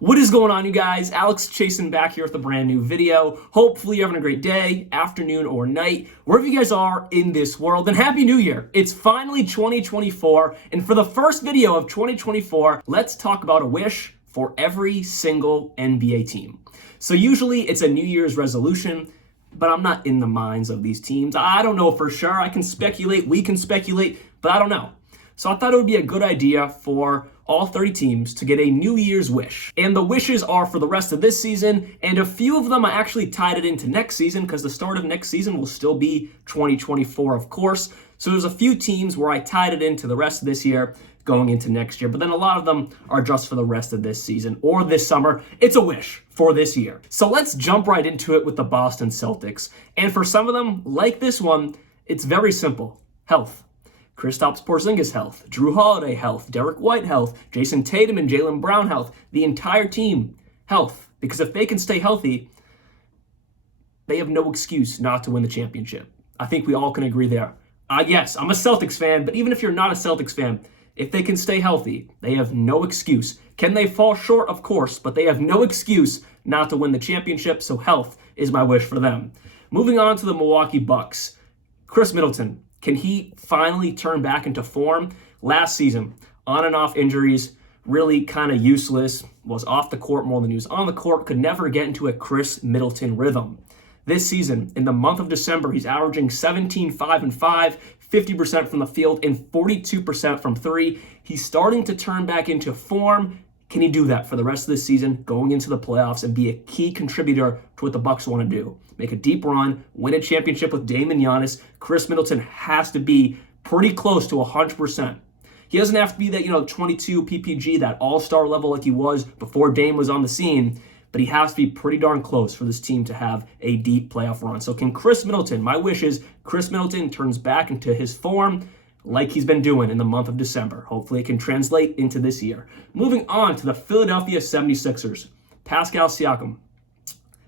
What is going on, you guys? Alex Chasen back here with a brand new video. Hopefully you're having a great day, afternoon, or night, wherever you guys are in this world. And Happy New Year. It's finally 2024, and for the first video of 2024, let's talk about a wish for every single NBA team. So usually it's a New Year's resolution, but I'm not in the minds of these teams. I don't know for sure. I can speculate, we can speculate, but I don't know. So I thought it would be a good idea for all 30 teams to get a New Year's wish. And the wishes are for the rest of this season, and a few of them I actually tied it into next season because the start of next season will still be 2024, of course. So there's a few teams where I tied it into the rest of this year going into next year, but then a lot of them are just for the rest of this season or this summer. It's a wish for this year. So let's jump right into it with the Boston Celtics. And for some of them, like this one, it's very simple. Health. Kristaps Porzingis health, Drew Holiday health, Derek White health, Jason Tatum and Jaylen Brown health, the entire team health. Because if they can stay healthy, they have no excuse not to win the championship. I think we all can agree there. Yes, I'm a Celtics fan, but even if you're not a Celtics fan, if they can stay healthy, they have no excuse. Can they fall short? Of course, but they have no excuse not to win the championship, so health is my wish for them. Moving on to the Milwaukee Bucks. Chris Middleton. Can he finally turn back into form? Last season, on and off injuries, really kind of useless, was off the court more than he was on the court, could never get into a Chris Middleton rhythm. This season, in the month of December, he's averaging 17, 5, and 5, 50% from the field, and 42% from three. He's starting to turn back into form. Can he do that for the rest of the season, going into the playoffs, and be a key contributor to what the Bucks want to do? Make a deep run, win a championship with Dame and Giannis. Chris Middleton has to be pretty close to 100%. He doesn't have to be that, 22 PPG, that all-star level like he was before Dame was on the scene, but he has to be pretty darn close for this team to have a deep playoff run. So can Chris Middleton, my wish is Chris Middleton turns back into his form like he's been doing in the month of December. Hopefully it can translate into this year. Moving on to the Philadelphia 76ers. Pascal Siakam.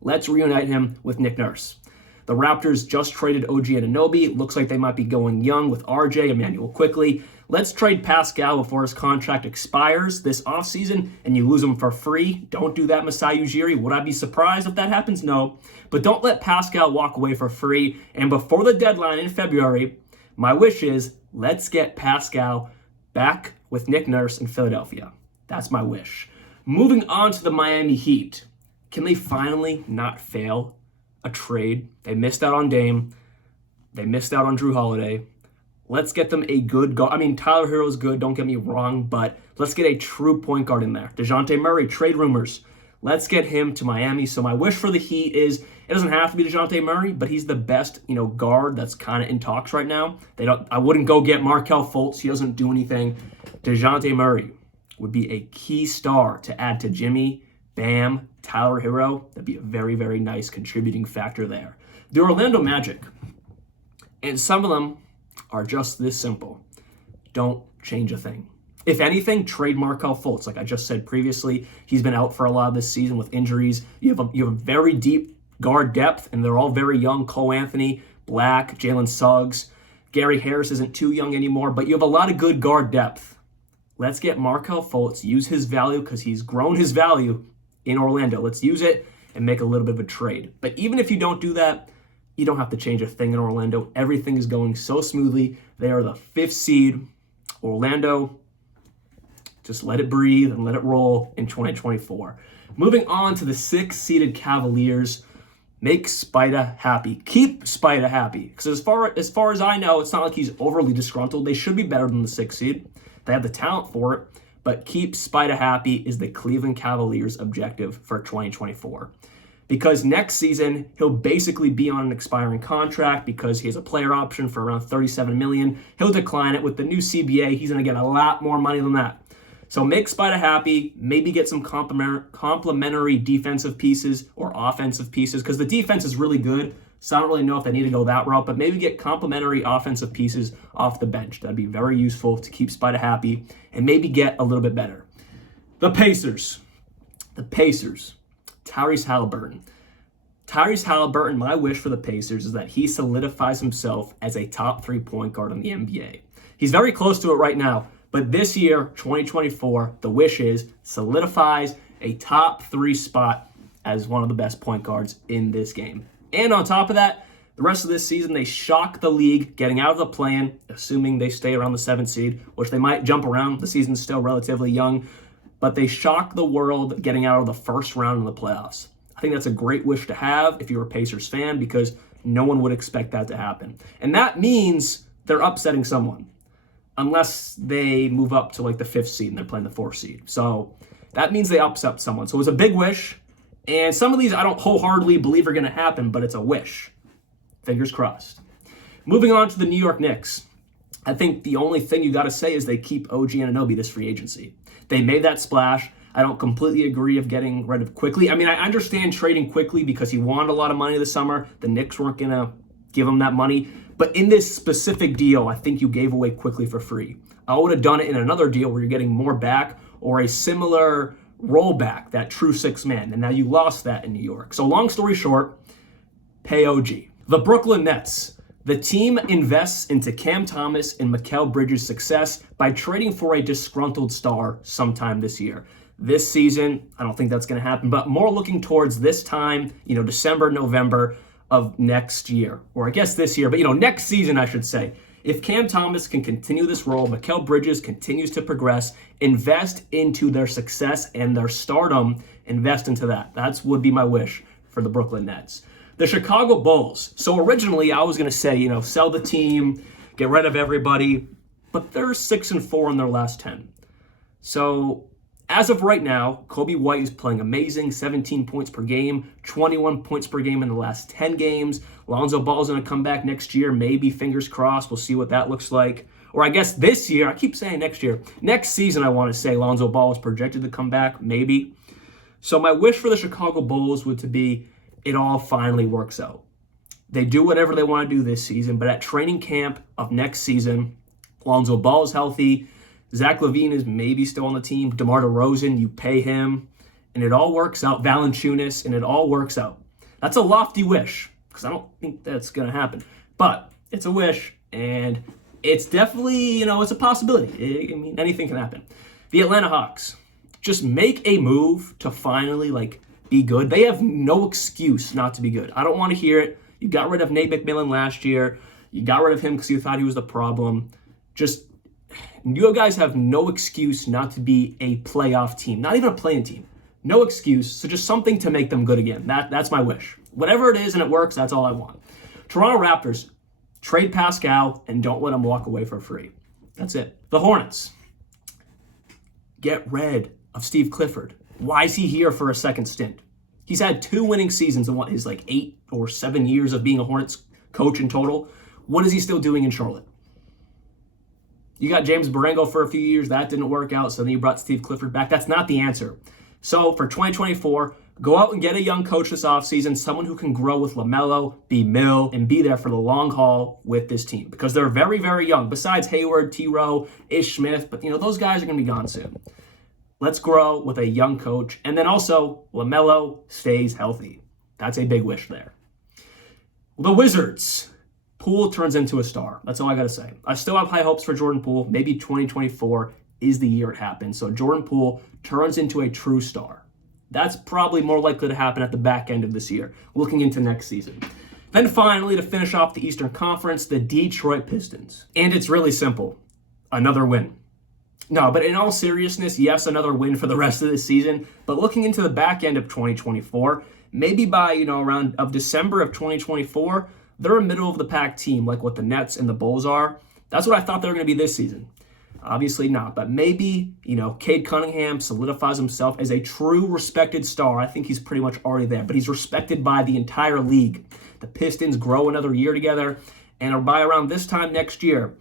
Let's reunite him with Nick Nurse. The Raptors just traded OG Anunoby. Looks like they might be going young with RJ, Emmanuel quickly. Let's trade Pascal before his contract expires this offseason and you lose him for free. Don't do that, Masai Ujiri. Would I be surprised if that happens? No. But don't let Pascal walk away for free. And before the deadline in February, my wish is let's get Pascal back with Nick Nurse in Philadelphia. That's my wish. Moving on to the Miami Heat. Can they finally not fail a trade? They missed out on Dame. They missed out on Drew Holiday. Let's get them a good guard. I mean, Tyler Herro's good, don't get me wrong, but let's get a true point guard in there. DeJounte Murray, trade rumors. Let's get him to Miami. So my wish for the Heat is, it doesn't have to be DeJounte Murray, but he's the best, guard that's kind of in talks right now. I wouldn't go get Markelle Fultz. He doesn't do anything. DeJounte Murray would be a key star to add to Jimmy, Bam, Tyler Herro. That'd be a very, very nice contributing factor there. The Orlando Magic, and some of them are just this simple. Don't change a thing. If anything, trade Markelle Fultz. Like I just said previously, he's been out for a lot of this season with injuries. You have a very deep guard depth, and they're all very young. Cole Anthony, Black, Jalen Suggs. Gary Harris isn't too young anymore, but you have a lot of good guard depth. Let's get Markelle Fultz, use his value because he's grown his value in Orlando. Let's use it and make a little bit of a trade. But even if you don't do that, you don't have to change a thing in Orlando. Everything is going so smoothly. They are the 5th seed. Orlando, just let it breathe and let it roll in 2024. Moving on to the 6th-seeded Cavaliers. Make Spida happy. Keep Spida happy. Because as far as I know, it's not like he's overly disgruntled. They should be better than the 6th seed. They have the talent for it. But keep Spida happy is the Cleveland Cavaliers' objective for 2024. Because next season, he'll basically be on an expiring contract because he has a player option for around $37 million. He'll decline it. With the new CBA, he's going to get a lot more money than that. So make Spida happy, maybe get some complementary defensive pieces or offensive pieces because the defense is really good. So I don't really know if they need to go that route, but maybe get complementary offensive pieces off the bench. That'd be very useful to keep Spida happy and maybe get a little bit better. The Pacers. Tyrese Halliburton. Tyrese Halliburton, my wish for the Pacers is that he solidifies himself as a top 3 point guard in the NBA. He's very close to it right now, but this year, 2024, the wish is solidifies a top 3 spot as one of the best point guards in this game. And on top of that, the rest of this season, they shock the league, getting out of the play-in, assuming they stay around the 7th seed, which they might jump around. The season's still relatively young, but they shock the world getting out of the first round in the playoffs. I think that's a great wish to have if you're a Pacers fan, because no one would expect that to happen. And that means they're upsetting someone, unless they move up to like the 5th seed and they're playing the 4th seed. So that means they upset someone. So it was a big wish. And some of these I don't wholeheartedly believe are going to happen, but it's a wish. Fingers crossed. Moving on to the New York Knicks. I think the only thing you got to say is they keep OG Anunoby this free agency. They made that splash. I don't completely agree of getting rid of quickly. I mean, I understand trading quickly because he wanted a lot of money this summer. The Knicks weren't going to give him that money. But in this specific deal, I think you gave away quickly for free. I would have done it in another deal where you're getting more back, or a similar rollback, that true 6 man. And now you lost that in New York. So long story short, pay OG. The Brooklyn Nets. The team invests into Cam Thomas and Mikal Bridges' success by trading for a disgruntled star sometime this year. This season, I don't think that's going to happen, but more looking towards this time, December, November of next year, or I guess this year, but next season, I should say. If Cam Thomas can continue this role, Mikal Bridges continues to progress, invest into their success and their stardom, invest into that. That would be my wish for the Brooklyn Nets. The Chicago Bulls. So originally I was going to say, sell the team, get rid of everybody, but they're 6-4 in their last 10. So as of right now, Kobe White is playing amazing, 17 points per game, 21 points per game in the last 10 games. Lonzo Ball is going to come back next year, maybe, fingers crossed. We'll see what that looks like. Or I guess this year, I keep saying next year. Next season, I want to say Lonzo Ball is projected to come back, maybe. So my wish for the Chicago Bulls would to be it all finally works out. They do whatever they want to do this season, but at training camp of next season, Lonzo Ball is healthy. Zach LaVine is maybe still on the team. DeMar DeRozan, you pay him, and it all works out. Valanciunas, and it all works out. That's a lofty wish, because I don't think that's going to happen. But it's a wish, and it's definitely, it's a possibility. I mean, anything can happen. The Atlanta Hawks, just make a move to finally, be good. They have no excuse not to be good. I don't want to hear it. You got rid of Nate McMillan last year. You got rid of him because you thought he was the problem. You guys have no excuse not to be a playoff team, not even a play-in team. No excuse. So just something to make them good again. That's my wish. Whatever it is and it works, that's all I want. Toronto Raptors, trade Pascal and don't let him walk away for free. That's it. The Hornets, get rid of Steve Clifford. Why is he here for a second stint? He's had 2 winning seasons in his 8 or 7 years of being a Hornets coach in total. What is he still doing in Charlotte? You got James Borrego for a few years. That didn't work out, so then you brought Steve Clifford back. That's not the answer. So for 2024, go out and get a young coach this offseason, someone who can grow with LaMelo, be Mill, and be there for the long haul with this team, because they're very, very young. Besides Hayward, T-Rowe, Ish Smith, but those guys are going to be gone soon. Let's grow with a young coach. And then also, LaMelo stays healthy. That's a big wish there. The Wizards. Poole turns into a star. That's all I got to say. I still have high hopes for Jordan Poole. Maybe 2024 is the year it happens. So Jordan Poole turns into a true star. That's probably more likely to happen at the back end of this year, looking into next season. Then finally, to finish off the Eastern Conference, the Detroit Pistons. And it's really simple. Another win. No, but in all seriousness, yes, another win for the rest of the season. But looking into the back end of 2024, maybe by, around of December of 2024, they're a middle of the pack team like what the Nets and the Bulls are. That's what I thought they were going to be this season. Obviously not, but maybe, Cade Cunningham solidifies himself as a true respected star. I think he's pretty much already there, but he's respected by the entire league. The Pistons grow another year together, and by around this time next year,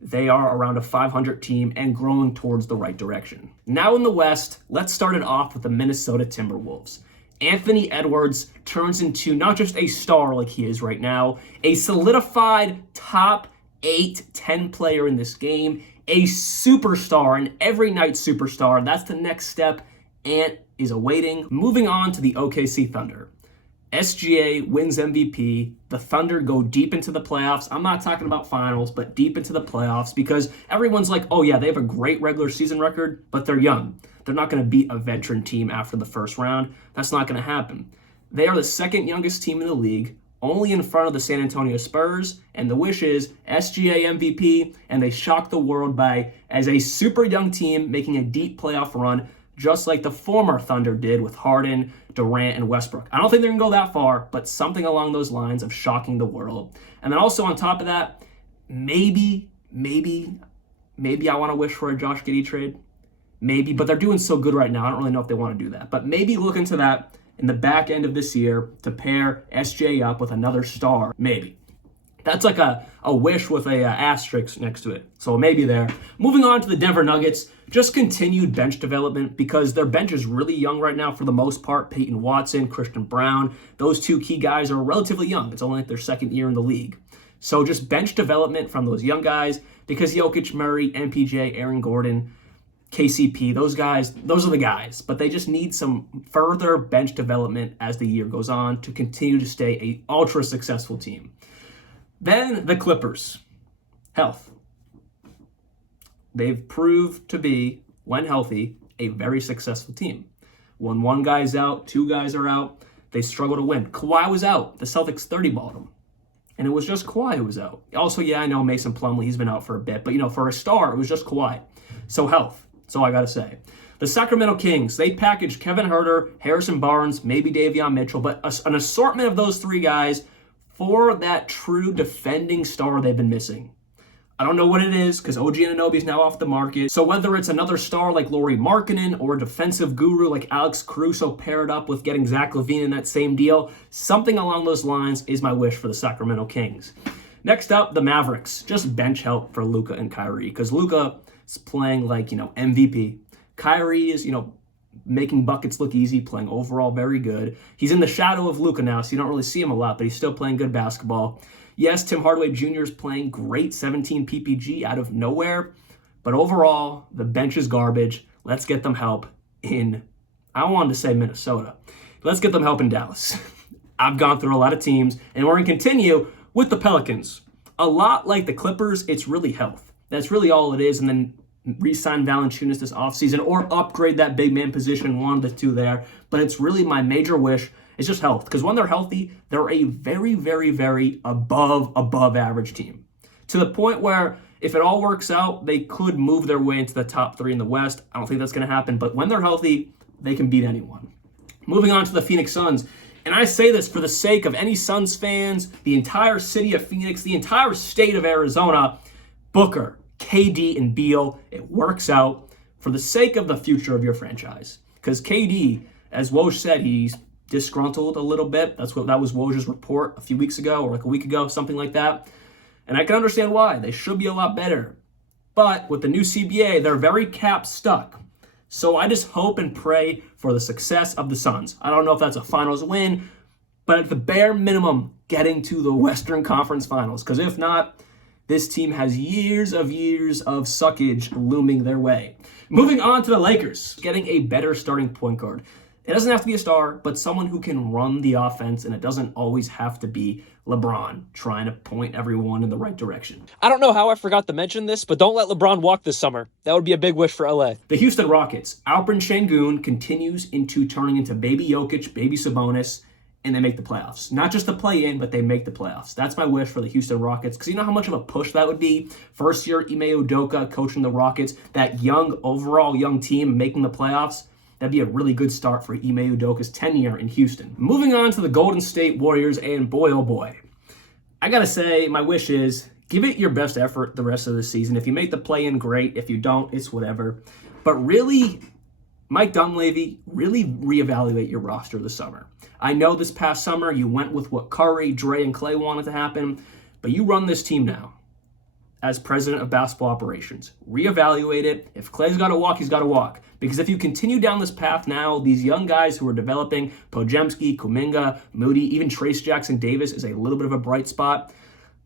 they are around a 500 team and growing towards the right direction. Now in the West, let's start it off with the Minnesota Timberwolves. Anthony Edwards turns into not just a star like he is right now, a solidified top 8-10 player in this game, a superstar, an every night superstar. That's the next step Ant is awaiting. Moving on to the OKC Thunder. SGA wins MVP. The Thunder go deep into the playoffs. I'm not talking about finals, but deep into the playoffs because everyone's like, oh yeah, they have a great regular season record, but they're young. They're not going to beat a veteran team after the first round. That's not going to happen. They are the second youngest team in the league, only in front of the San Antonio Spurs, and the wish is SGA MVP, and they shock the world by, as a super young team, making a deep playoff run, just like the former Thunder did with Harden, Durant, and Westbrook. I don't think they're going to go that far, but something along those lines of shocking the world. And then also on top of that, maybe I want to wish for a Josh Giddey trade. Maybe, but they're doing so good right now, I don't really know if they want to do that. But maybe look into that in the back end of this year to pair SJ up with another star, maybe. That's like a wish with a asterisk next to it. So maybe there. Moving on to the Denver Nuggets, just continued bench development because their bench is really young right now for the most part. Peyton Watson, Christian Brown, those two key guys are relatively young. It's only like their second year in the league. So just bench development from those young guys because Jokic, Murray, MPJ, Aaron Gordon, KCP, those guys, those are the guys. But they just need some further bench development as the year goes on to continue to stay an ultra successful team. Then the Clippers. Health. They've proved to be, when healthy, a very successful team. When one guy's out, two guys are out, they struggle to win. Kawhi was out. The Celtics 30-balled him. And it was just Kawhi who was out. Also, yeah, I know Mason Plumlee, he's been out for a bit. But, for a star, it was just Kawhi. So health. That's all I got to say. The Sacramento Kings, they packaged Kevin Huerter, Harrison Barnes, maybe Davion Mitchell, but an assortment of those three guys for that true defending star they've been missing. I don't know what it is because OG Anunoby is now off the market. So whether it's another star like Lauri Markkanen or a defensive guru like Alex Caruso paired up with getting Zach LaVine in that same deal, something along those lines is my wish for the Sacramento Kings. Next up, the Mavericks. Just bench help for Luka and Kyrie because Luka is playing like, MVP. Kyrie is, making buckets look easy, playing overall very good. He's in the shadow of Luka now, so you don't really see him a lot, but he's still playing good basketball. Yes, Tim Hardaway Jr. is playing great 17 PPG out of nowhere, but overall, the bench is garbage. Let's get them help in, I wanted to say Minnesota. Let's get them help in Dallas. I've gone through a lot of teams, and we're going to continue with the Pelicans. A lot like the Clippers, it's really health. That's really all it is, and then re-sign Valanciunas this offseason or upgrade that big man position, one of the two there. But it's really my major wish is just health. Because when they're healthy, they're a very, very, very above average team. To the point where if it all works out, they could move their way into the top three in the West. I don't think that's going to happen. But when they're healthy, they can beat anyone. Moving on to the Phoenix Suns. And I say this for the sake of any Suns fans, the entire city of Phoenix, the entire state of Arizona. Booker, KD, and Beal, it works out for the sake of the future of your franchise. Because KD, as Woj said, he's disgruntled a little bit. That was Woj's report a few weeks ago or like a week ago, something like that. And I can understand why. They should be a lot better. But with the new CBA, they're very cap stuck. So I just hope and pray for the success of the Suns. I don't know if that's a finals win, but at the bare minimum, getting to the Western Conference Finals. Because if not, this team has years of suckage looming their way. Moving on to the Lakers, getting a better starting point guard. It doesn't have to be a star, but someone who can run the offense, and it doesn't always have to be LeBron trying to point everyone in the right direction. I don't know how I forgot to mention this, but don't let LeBron walk this summer. That would be a big wish for LA. The Houston Rockets, Alperen Şengün continues into turning into baby Jokic, baby Sabonis, and they make the playoffs. Not just the play-in, but they make the playoffs. That's my wish for the Houston Rockets, because you know how much of a push that would be? First year, Ime Udoka coaching the Rockets, that overall young team making the playoffs. That'd be a really good start for Ime Udoka's tenure in Houston. Moving on to the Golden State Warriors, and boy, oh boy. I gotta say, my wish is, give it your best effort the rest of the season. If you make the play-in, great. If you don't, it's whatever. But really, Mike Dunleavy, really reevaluate your roster this summer. I know this past summer you went with what Curry, Dre, and Clay wanted to happen, but you run this team now as president of basketball operations. Reevaluate it. If Clay's got to walk, he's got to walk. Because if you continue down this path now, these young guys who are developing, Podziemski, Kuminga, Moody, even Trace Jackson Davis is a little bit of a bright spot.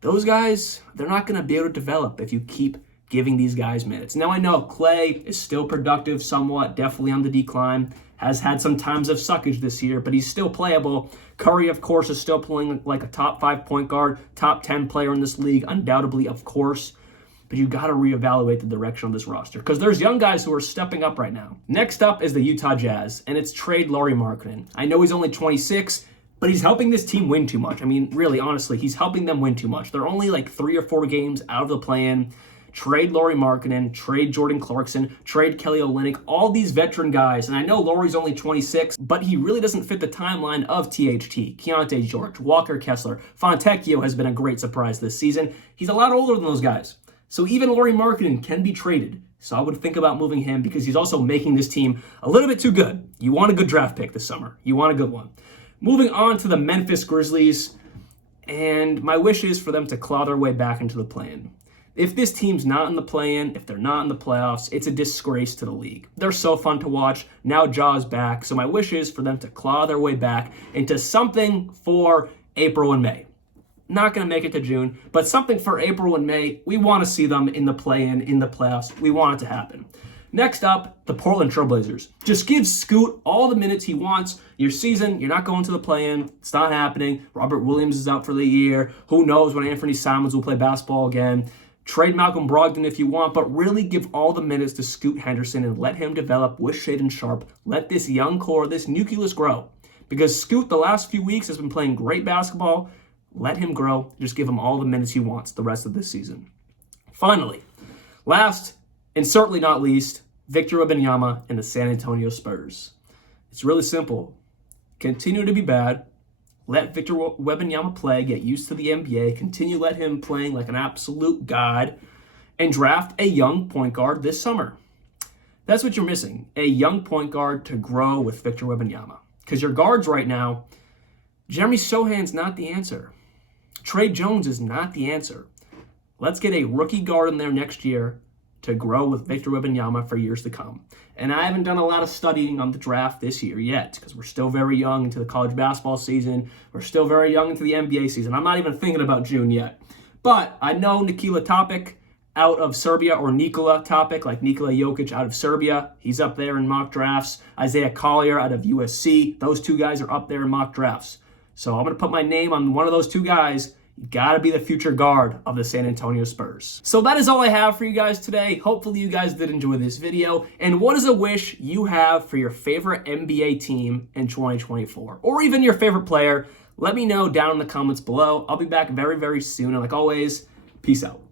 Those guys, they're not going to be able to develop if you keep giving these guys minutes. Now I know Clay is still productive somewhat, definitely on the decline, has had some times of suckage this year, but he's still playable. Curry, of course, is still playing like a top 5 point guard, top 10 player in this league, undoubtedly, of course. But you got to reevaluate the direction of this roster because there's young guys who are stepping up right now. Next up is the Utah Jazz, and it's trade Lauri Markkanen. I know he's only 26, but he's helping this team win too much. I mean, really, honestly, he's helping them win too much. They're only like 3 or 4 games out of the play-in. Trade Lauri Markkanen, trade Jordan Clarkson, trade Kelly Olynyk, all these veteran guys. And I know Lauri's only 26, but he really doesn't fit the timeline of THT, Keontae George, Walker Kessler. Fontecchio has been a great surprise this season. He's a lot older than those guys. So even Lauri Markkanen can be traded. So I would think about moving him because he's also making this team a little bit too good. You want a good draft pick this summer. You want a good one. Moving on to the Memphis Grizzlies. And my wish is for them to claw their way back into the play-in. If this team's not in the play-in, if they're not in the playoffs, it's a disgrace to the league. They're so fun to watch. Now Ja's back, so my wish is for them to claw their way back into something for April and May. Not going to make it to June, but something for April and May. We want to see them in the play-in, in the playoffs. We want it to happen. Next up, the Portland Trailblazers. Just give Scoot all the minutes he wants. Your season, you're not going to the play-in. It's not happening. Robert Williams is out for the year. Who knows when Anthony Simons will play basketball again. Trade Malcolm Brogdon if you want, but really give all the minutes to Scoot Henderson and let him develop with Shaedon Sharpe. Let this young core, this nucleus grow. Because Scoot, the last few weeks, has been playing great basketball. Let him grow. Just give him all the minutes he wants the rest of this season. Finally, last and certainly not least, Victor Wembanyama and the San Antonio Spurs. It's really simple. Continue to be bad. Let Victor Wembanyama play, get used to the NBA, continue let him playing like an absolute god, and draft a young point guard this summer. That's what you're missing, a young point guard to grow with Victor Wembanyama. Because your guards right now, Jeremy Sohan's not the answer. Trey Jones is not the answer. Let's get a rookie guard in there next year to grow with Victor Wembanyama for years to come. And I haven't done a lot of studying on the draft this year yet because we're still very young into the college basketball season. We're still very young into the NBA season. I'm not even thinking about June yet. But I know Nikola Topic out of Serbia, or Nikola Topic, like Nikola Jokic out of Serbia. He's up there in mock drafts. Isaiah Collier out of USC. Those 2 guys are up there in mock drafts. So I'm going to put my name on one of those 2 guys. You got to be the future guard of the San Antonio Spurs. So that is all I have for you guys today. Hopefully you guys did enjoy this video. And what is a wish you have for your favorite NBA team in 2024? Or even your favorite player? Let me know down in the comments below. I'll be back very, very soon. And like always, peace out.